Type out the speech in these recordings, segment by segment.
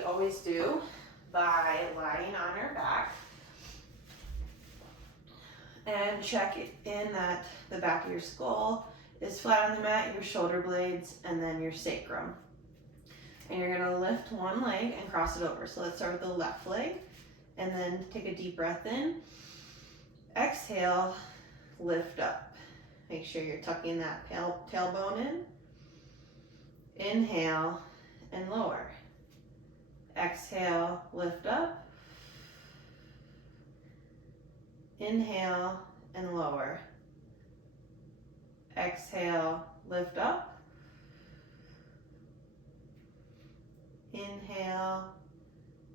we always do by lying on our back. And check it in that the back of your skull is flat on the mat, your shoulder blades, and then your sacrum. And you're gonna lift one leg and cross it over. So let's start with the left leg, and then take a deep breath in. Exhale, lift up. Make sure you're tucking that tailbone in. Inhale and lower. Exhale, lift up. Inhale and lower. Exhale, lift up. Inhale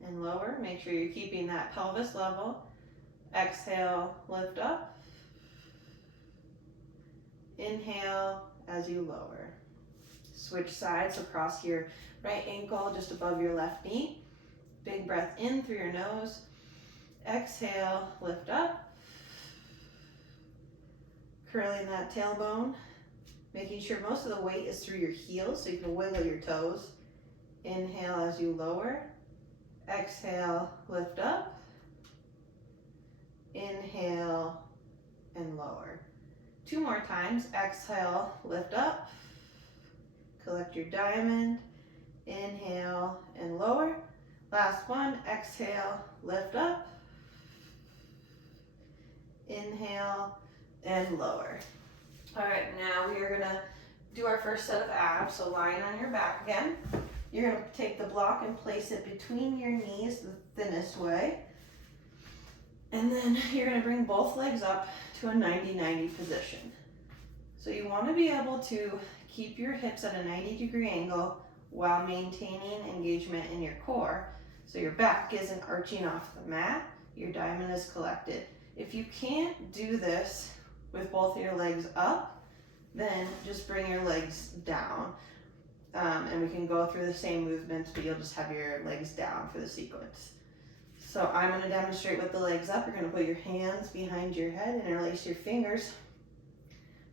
and lower. Make sure you're keeping that pelvis level. Exhale, lift up. Inhale as you lower. Switch sides, so cross your right ankle just above your left knee. Big breath in through your nose. Exhale, lift up. Curling that tailbone, making sure most of the weight is through your heels so you can wiggle your toes. Inhale as you lower. Exhale, lift up. Inhale and lower. 2 more times. Exhale, lift up. Collect your diamond. Inhale and lower. Last one. Exhale, lift up. Inhale and lower. All right, now we are gonna do our first set of abs. So lying on your back again. You're gonna take the block and place it between your knees the thinnest way. And then you're gonna bring both legs up to a 90-90 position. So you wanna be able to keep your hips at a 90-degree angle while maintaining engagement in your core. So your back isn't arching off the mat, your diamond is collected. If you can't do this with both of your legs up, then just bring your legs down. And we can go through the same movements, but you'll just have your legs down for the sequence. So I'm gonna demonstrate with the legs up. You're gonna put your hands behind your head, interlace your fingers.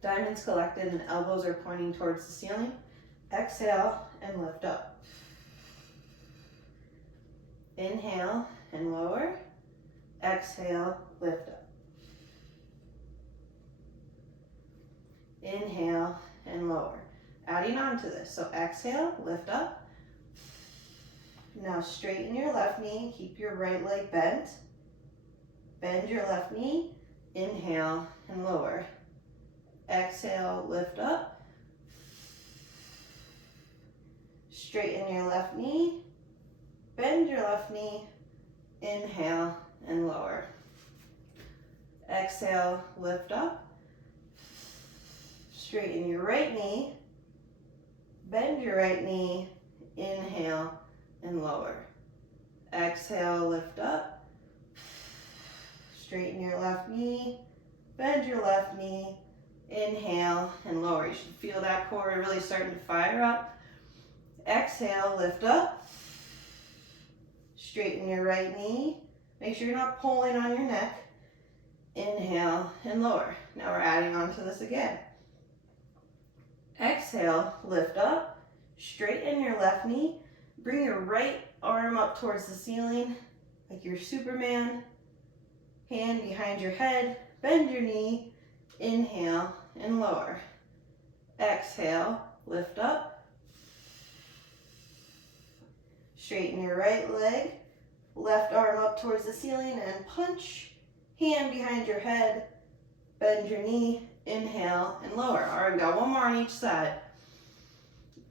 Diamonds collected and elbows are pointing towards the ceiling. Exhale and lift up. Inhale and lower. Exhale, lift up. Inhale and lower. Adding on to this. So exhale, lift up. Now straighten your left knee, keep your right leg bent. Bend your left knee, inhale and lower. Exhale, lift up. Straighten your left knee, bend your left knee, inhale and lower. Exhale, lift up. Straighten your right knee, bend your right knee, inhale and lower. Exhale, lift up. Straighten your left knee, bend your left knee, inhale and lower. You should feel that core really starting to fire up. Exhale, lift up. Straighten your right knee. Make sure you're not pulling on your neck. Inhale and lower. Now we're adding on to this again. Exhale, lift up. Straighten your left knee. Bring your right arm up towards the ceiling like you're Superman. Hand behind your head. Bend your knee. Inhale and lower. Exhale, lift up. Straighten your right leg. Left arm up towards the ceiling and punch. Hand behind your head. Bend your knee. Inhale and lower. All right, we got one more on each side.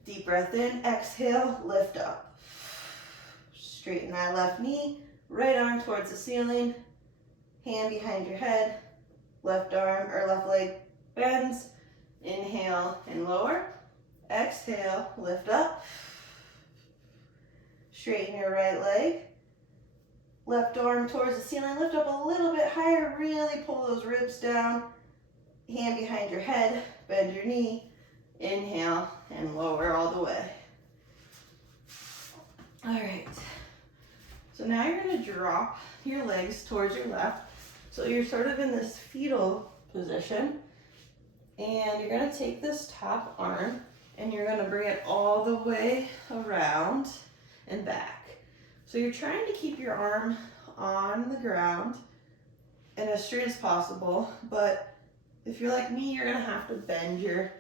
Deep breath in. Exhale, lift up. Straighten that left knee. Right arm towards the ceiling. Hand behind your head. Left arm or left leg bends. Inhale and lower. Exhale, lift up. Straighten your right leg. Left arm towards the ceiling. Lift up a little bit higher. Really pull those ribs down. Hand behind your head. Bend your knee. Inhale and lower all the way. All right. So now you're going to drop your legs towards your left. So you're sort of in this fetal position. And you're going to take this top arm and you're going to bring it all the way around and back. So you're trying to keep your arm on the ground and as straight as possible, but if you're like me, you're gonna have to bend your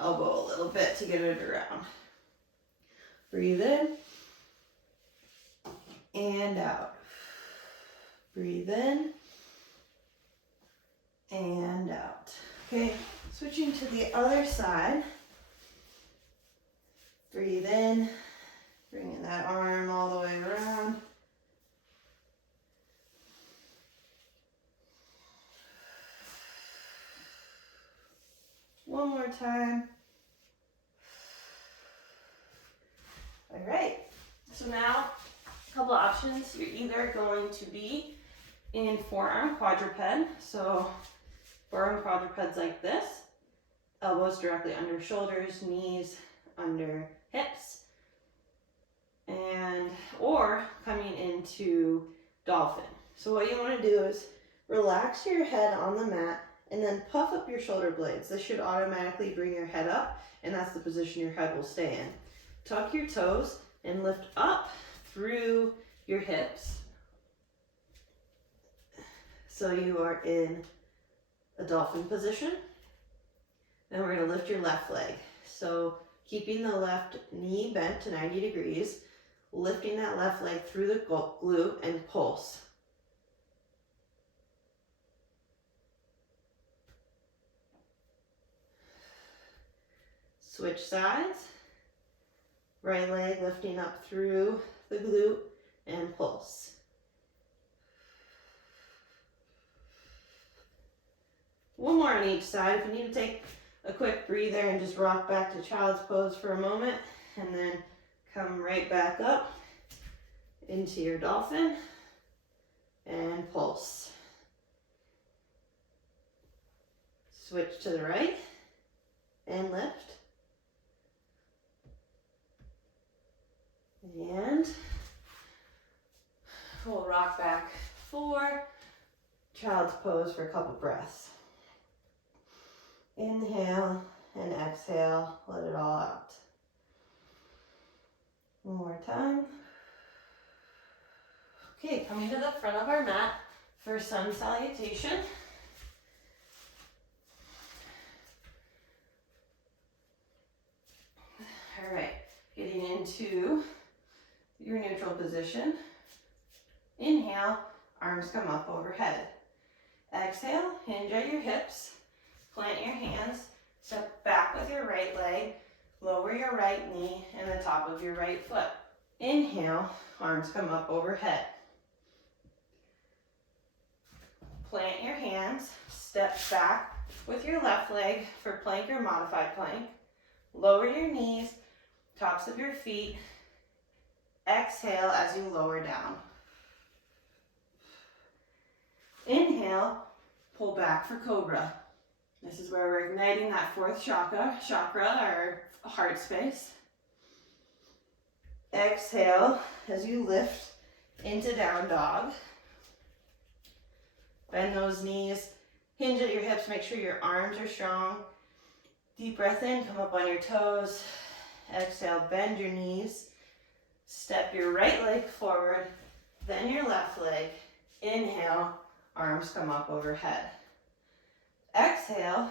elbow a little bit to get it around. Breathe in and out. Breathe in and out. Okay, switching to the other side. Breathe in, bringing that arm all the way around. One more time. All right, so now a couple options. You're either going to be in forearm quadruped. So forearm quadrupeds like this, elbows directly under shoulders, knees under hips, and or coming into dolphin. So what you want to do is relax your head on the mat and then puff up your shoulder blades. This should automatically bring your head up, and that's the position your head will stay in. Tuck your toes and lift up through your hips. So you are in a dolphin position. Then we're going to lift your left leg. So keeping the left knee bent to 90 degrees, lifting that left leg through the glute and pulse. Switch sides. Right leg lifting up through the glute and pulse. One more on each side. If you need to take a quick breather and just rock back to child's pose for a moment, and then come right back up into your dolphin and pulse. Switch to the right and lift. And we'll rock back for child's pose for a couple breaths. Inhale and exhale, let it all out. One more time. Okay, coming to the front of our mat for sun salutation. All right, getting into your neutral position. Inhale, arms come up overhead. Exhale, hinge at your hips, plant your hands, step back with your right leg, lower your right knee and the top of your right foot. Inhale, arms come up overhead. Plant your hands, step back with your left leg for plank or modified plank. Lower your knees, tops of your feet. Exhale as you lower down. Inhale, pull back for cobra. This is where we're igniting that fourth chakra, our heart space. Exhale as you lift into down dog. Bend those knees, hinge at your hips, make sure your arms are strong. Deep breath in, come up on your toes. Exhale, bend your knees. Step your right leg forward, then your left leg. Inhale, arms come up overhead. Exhale,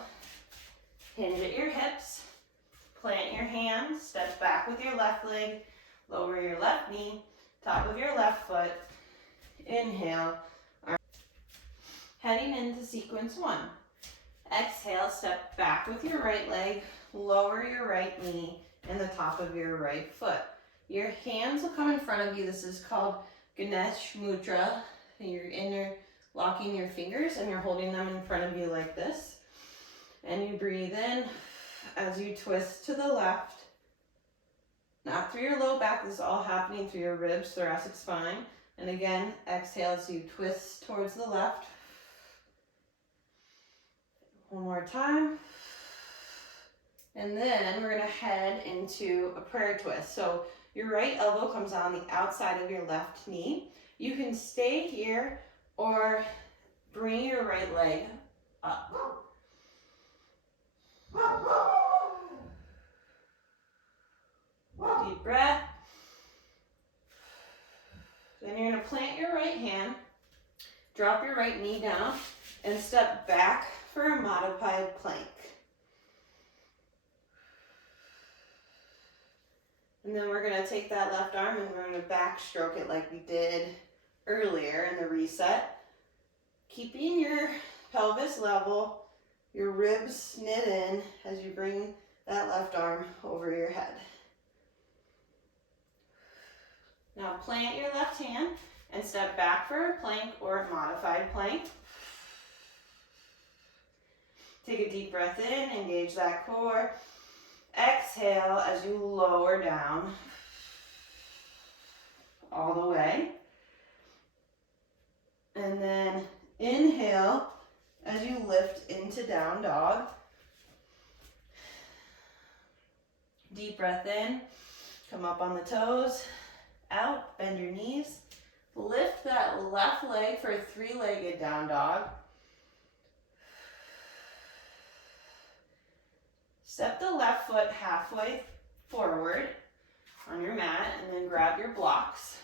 hinge at your hips, plant your hands, step back with your left leg, lower your left knee, top of your left foot. Inhale, heading into sequence 1. Exhale, step back with your right leg, lower your right knee and the top of your right foot. Your hands will come in front of you. This is called Ganesh Mudra. You're interlocking your fingers and you're holding them in front of you like this. And you breathe in as you twist to the left. Not through your low back. This is all happening through your ribs, thoracic spine. And again, exhale as you twist towards the left. One more time. And then we're going to head into a prayer twist. So your right elbow comes on the outside of your left knee. You can stay here or bring your right leg up. Deep breath. Then you're gonna plant your right hand, drop your right knee down, and step back for a modified plank. And then we're gonna take that left arm and we're gonna backstroke it like we did earlier in the reset. Keeping your pelvis level, your ribs knit in as you bring that left arm over your head. Now plant your left hand and step back for a plank or a modified plank. Take a deep breath in, engage that core. Exhale as you lower down all the way. And then inhale as you lift into down dog. Deep breath in, come up on the toes, out, bend your knees. Lift that left leg for a three-legged down dog. Step the left foot halfway forward on your mat and then grab your blocks.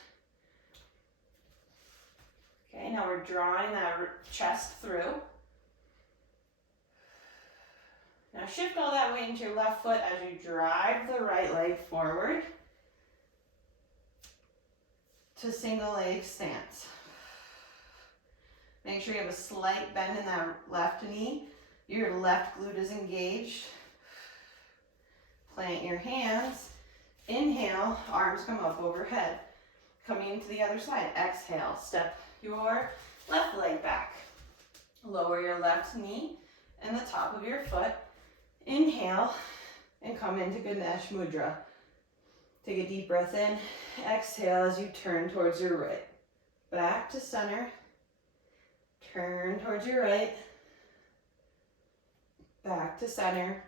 Okay, now we're drawing that chest through. Now shift all that weight into your left foot as you drive the right leg forward to single leg stance. Make sure you have a slight bend in that left knee. Your left glute is engaged. Plant your hands. Inhale, arms come up overhead. Coming into the other side. Exhale, step your left leg back. Lower your left knee and the top of your foot. Inhale and come into Ganesh Mudra. Take a deep breath in. Exhale as you turn towards your right. Back to center. Turn towards your right. Back to center.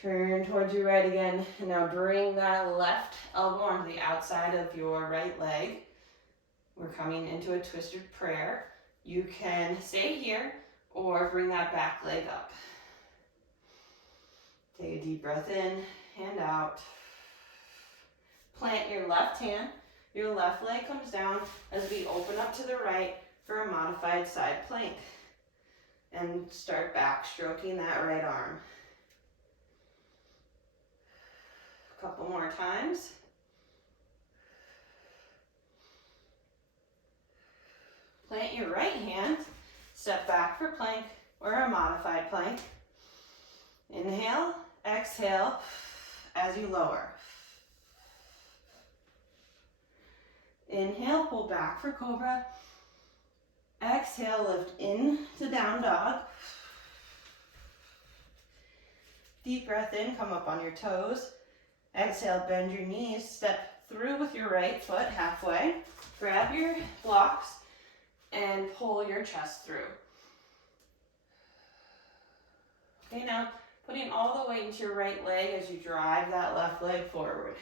Turn towards your right again. And now bring that left elbow onto the outside of your right leg. We're coming into a twisted prayer. You can stay here or bring that back leg up. Take a deep breath in and out. Plant your left hand. Your left leg comes down as we open up to the right for a modified side plank. And start back stroking that right arm. A couple more times. Plant your right hand, step back for plank or a modified plank. Inhale, exhale as you lower. Inhale, pull back for cobra. Exhale, lift into down dog. Deep breath in, come up on your toes. Exhale, bend your knees, step through with your right foot halfway. Grab your blocks and pull your chest through. Okay, now putting all the weight into your right leg as you drive that left leg forward.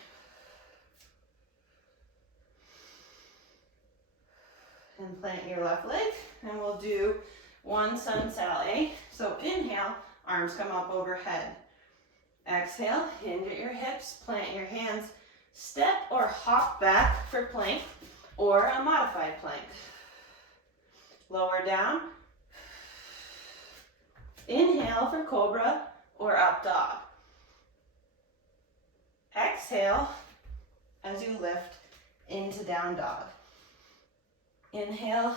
And plant your left leg, and we'll do one sun sally. So inhale, arms come up overhead. Exhale, hinge at your hips, plant your hands, step or hop back for plank or a modified plank. Lower down. Inhale for cobra or up dog. Exhale as you lift into down dog. Inhale,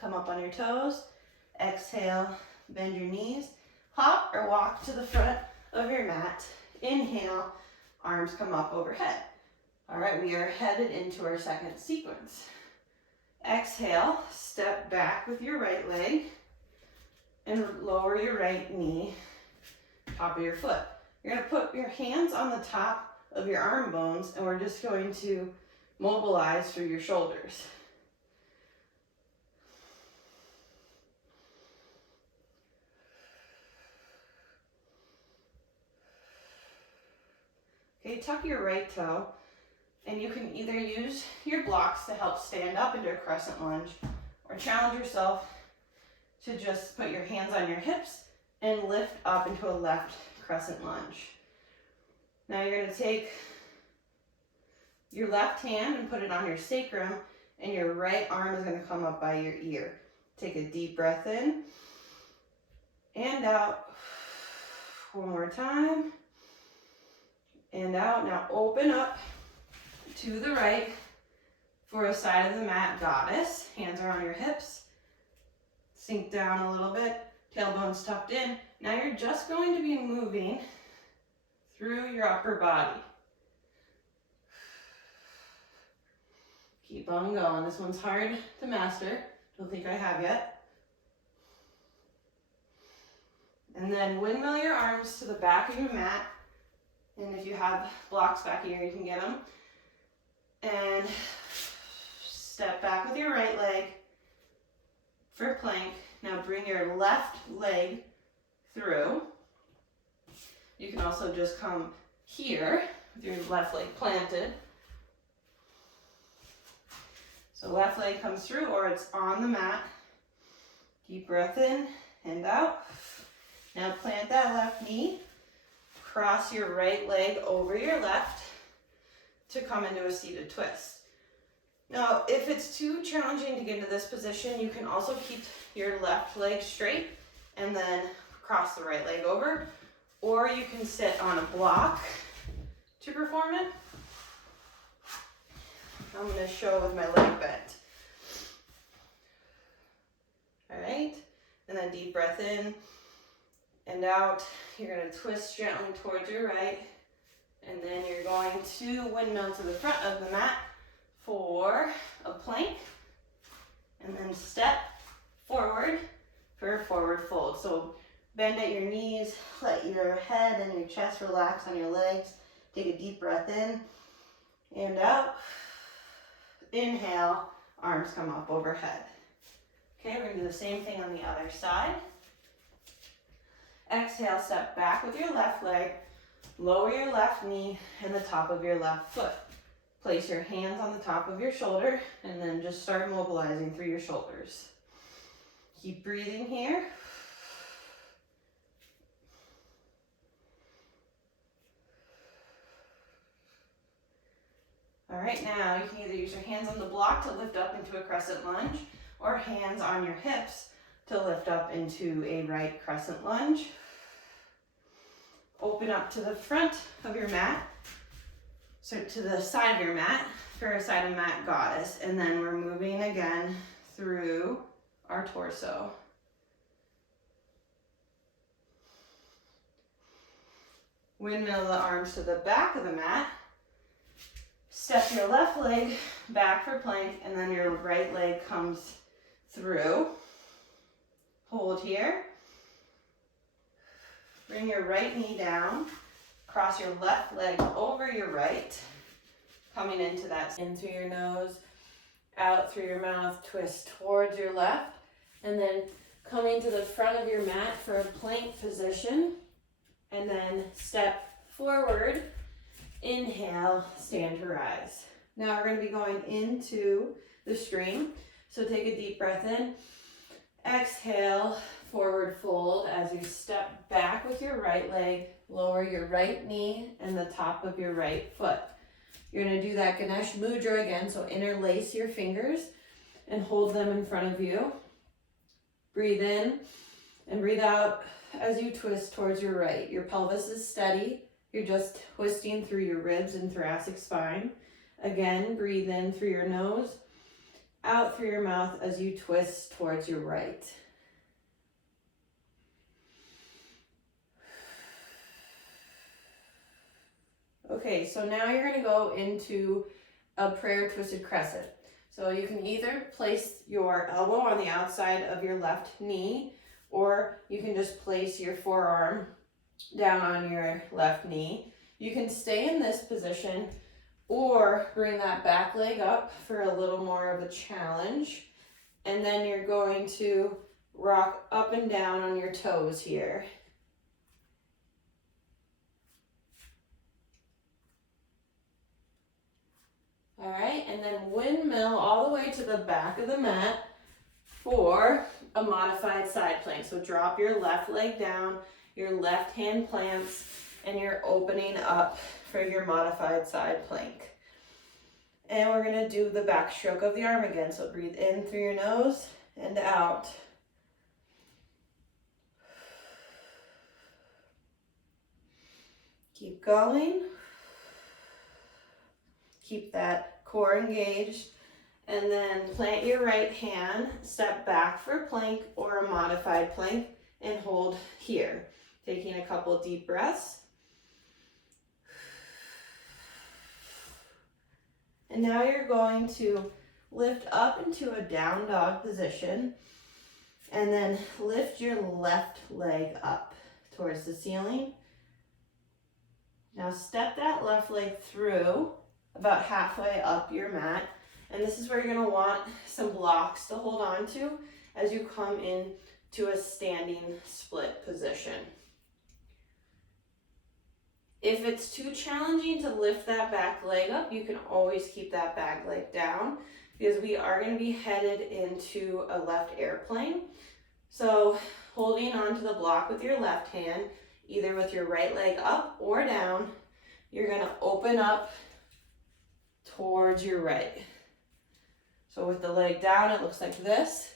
come up on your toes. Exhale, bend your knees. Hop or walk to the front of your mat. Inhale, arms come up overhead. All right, we are headed into our second sequence. Exhale, step back with your right leg and lower your right knee, top of your foot. You're gonna put your hands on the top of your arm bones and we're just going to mobilize through your shoulders. Okay, tuck your right toe, and you can either use your blocks to help stand up into a crescent lunge, or challenge yourself to just put your hands on your hips and lift up into a left crescent lunge. Now you're going to take your left hand and put it on your sacrum, and your right arm is going to come up by your ear. Take a deep breath in and out. One more time. And out. Now open up to the right for a side of the mat goddess. Hands are on your hips. Sink down a little bit. Tailbone's tucked in. Now you're just going to be moving through your upper body. Keep on going. This one's hard to master. Don't think I have yet. And then windmill your arms to the back of your mat. And if you have blocks back here, you can get them. And step back with your right leg for plank. Now bring your left leg through. You can also just come here with your left leg planted. So left leg comes through, or it's on the mat. Deep breath in and out. Now plant that left knee. Cross your right leg over your left to come into a seated twist. Now, if it's too challenging to get into this position, you can also keep your left leg straight and then cross the right leg over, or you can sit on a block to perform it. I'm going to show with my leg bent. All right, and then deep breath in and out. You're going to twist gently towards your right, and then you're going to windmill to the front of the mat for a plank, and then step forward for a forward fold. So bend at your knees, let your head and your chest relax on your legs. Take a deep breath in and out. Inhale, arms come up overhead. Okay, we're going to do the same thing on the other side. Exhale, step back with your left leg, lower your left knee and the top of your left foot. Place your hands on the top of your shoulder and then just start mobilizing through your shoulders. Keep breathing here. All right, now you can either use your hands on the block to lift up into a crescent lunge, or hands on your hips to lift up into a right crescent lunge. Open up to the front of your mat, so to the side of your mat for a side of mat goddess, and then we're moving again through our torso. Windmill the arms to the back of the mat. Step your left leg back for plank, and then your right leg comes through. Hold here. Bring your right knee down. Cross your left leg over your right. Coming into that. In through your nose, out through your mouth, twist towards your left. And then coming to the front of your mat for a plank position. And then step forward. Inhale, stand to rise. Now we're going to be going into the stream. So take a deep breath in. Exhale, forward fold as you step back with your right leg, lower your right knee and the top of your right foot. You're going to do that Ganesh Mudra again, so interlace your fingers and hold them in front of you. Breathe in and breathe out as you twist towards your right. Your pelvis is steady. You're just twisting through your ribs and thoracic spine. Again, breathe in through your nose, out through your mouth as you twist towards your right. Okay, so now you're going to go into a prayer twisted crescent. So you can either place your elbow on the outside of your left knee, or you can just place your forearm down on your left knee. You can stay in this position or bring that back leg up for a little more of a challenge. And then you're going to rock up and down on your toes here. All right, and then windmill all the way to the back of the mat for a modified side plank. So drop your left leg down, your left hand plants, and you're opening up for your modified side plank. And we're gonna do the backstroke of the arm again. So breathe in through your nose and out. Keep going. Keep that core engaged. And then plant your right hand, step back for plank or a modified plank, and hold here. Taking a couple deep breaths. And now you're going to lift up into a down dog position and then lift your left leg up towards the ceiling. Now step that left leg through about halfway up your mat. And this is where you're going to want some blocks to hold on to as you come in to a standing split position. If it's too challenging to lift that back leg up, you can always keep that back leg down because we are going to be headed into a left airplane. So holding onto the block with your left hand, either with your right leg up or down, you're going to open up towards your right. So with the leg down, it looks like this.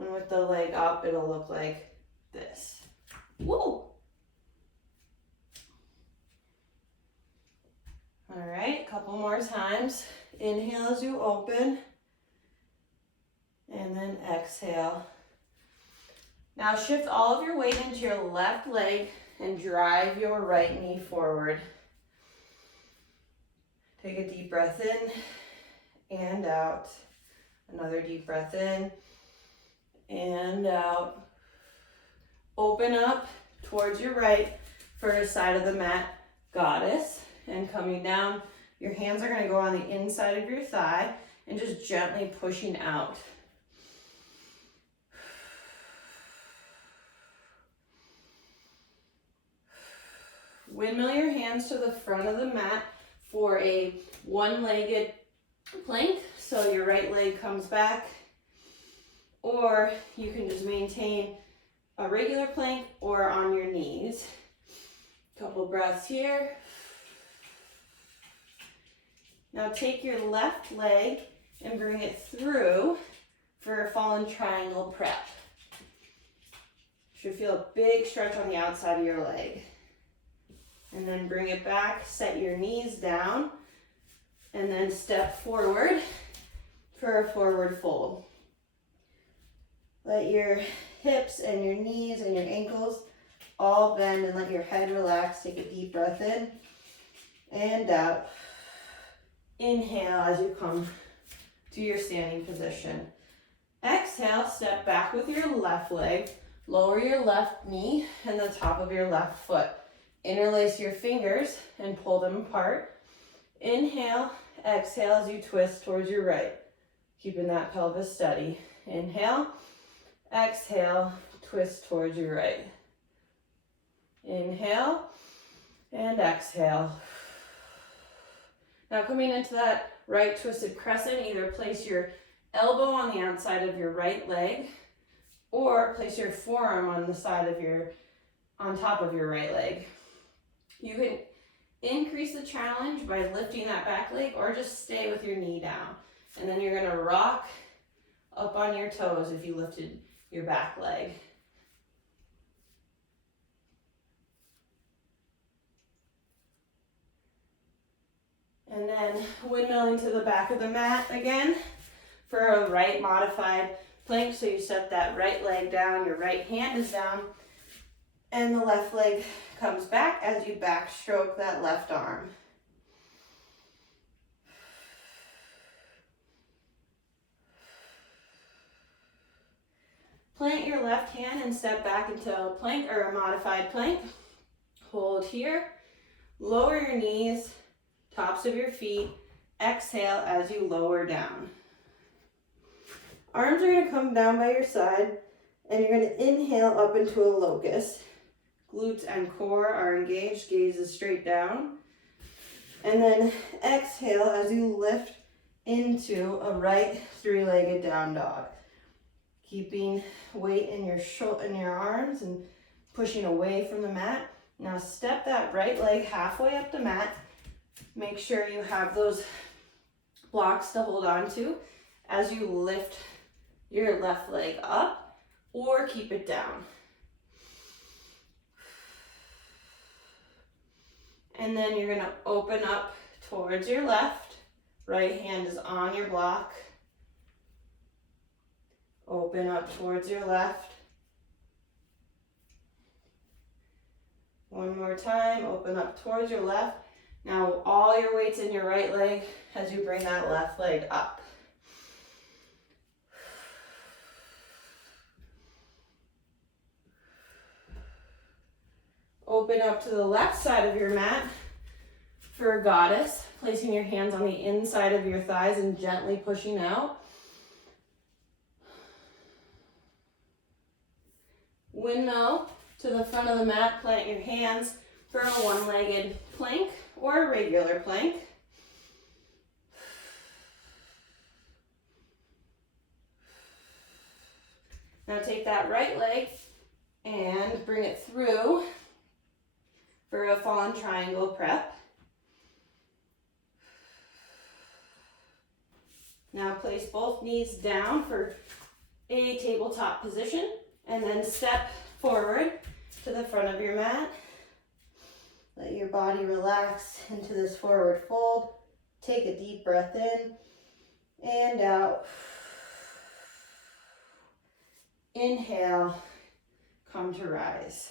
And with the leg up, it'll look like this. Woo! All right, a couple more times. Inhale as you open, and then exhale. Now shift all of your weight into your left leg and drive your right knee forward. Take a deep breath in and out. Another deep breath in and out. Open up towards your right, first side of the mat, goddess. And coming down, your hands are going to go on the inside of your thigh and just gently pushing out. Windmill your hands to the front of the mat for a one-legged plank. So your right leg comes back, or you can just maintain a regular plank or on your knees. Couple breaths here. Now take your left leg and bring it through for a fallen triangle prep. Should feel a big stretch on the outside of your leg. And then bring it back, set your knees down, and then step forward for a forward fold. Let your hips and your knees and your ankles all bend and let your head relax. Take a deep breath in and out. Inhale as you come to your standing position. Exhale, step back with your left leg, lower your left knee and the top of your left foot. Interlace your fingers and pull them apart. Inhale, exhale as you twist towards your right, keeping that pelvis steady. Inhale, exhale, twist towards your right. Inhale and exhale. Now coming into that right twisted crescent, either place your elbow on the outside of your right leg or place your forearm on the side of on top of your right leg. You can increase the challenge by lifting that back leg or just stay with your knee down. And then you're gonna rock up on your toes if you lifted your back leg. And then windmilling to the back of the mat again for a right modified plank. So you set that right leg down, your right hand is down, and the left leg comes back as you backstroke that left arm. Plant your left hand and step back into a plank or a modified plank. Hold here, lower your knees, tops of your feet, exhale as you lower down. Arms are going to come down by your side and you're going to inhale up into a locust. Glutes and core are engaged, gaze is straight down. And then exhale as you lift into a right three-legged down dog. Keeping weight in your arms and pushing away from the mat. Now step that right leg halfway up the mat Make sure you have those blocks to hold on to as you lift your left leg up or keep it down. And then you're gonna open up towards your left. Right hand is on your block. Open up towards your left. One more time, open up towards your left. Now all your weight's in your right leg as you bring that left leg up. Open up to the left side of your mat for a goddess, placing your hands on the inside of your thighs and gently pushing out. Windmill to the front of the mat, plant your hands for a one-legged plank or a regular plank. Now take that right leg and bring it through for a fallen triangle prep. Now place both knees down for a tabletop position and then step forward to the front of your mat. Let your body relax into this forward fold. Take a deep breath in and out. Inhale, come to rise.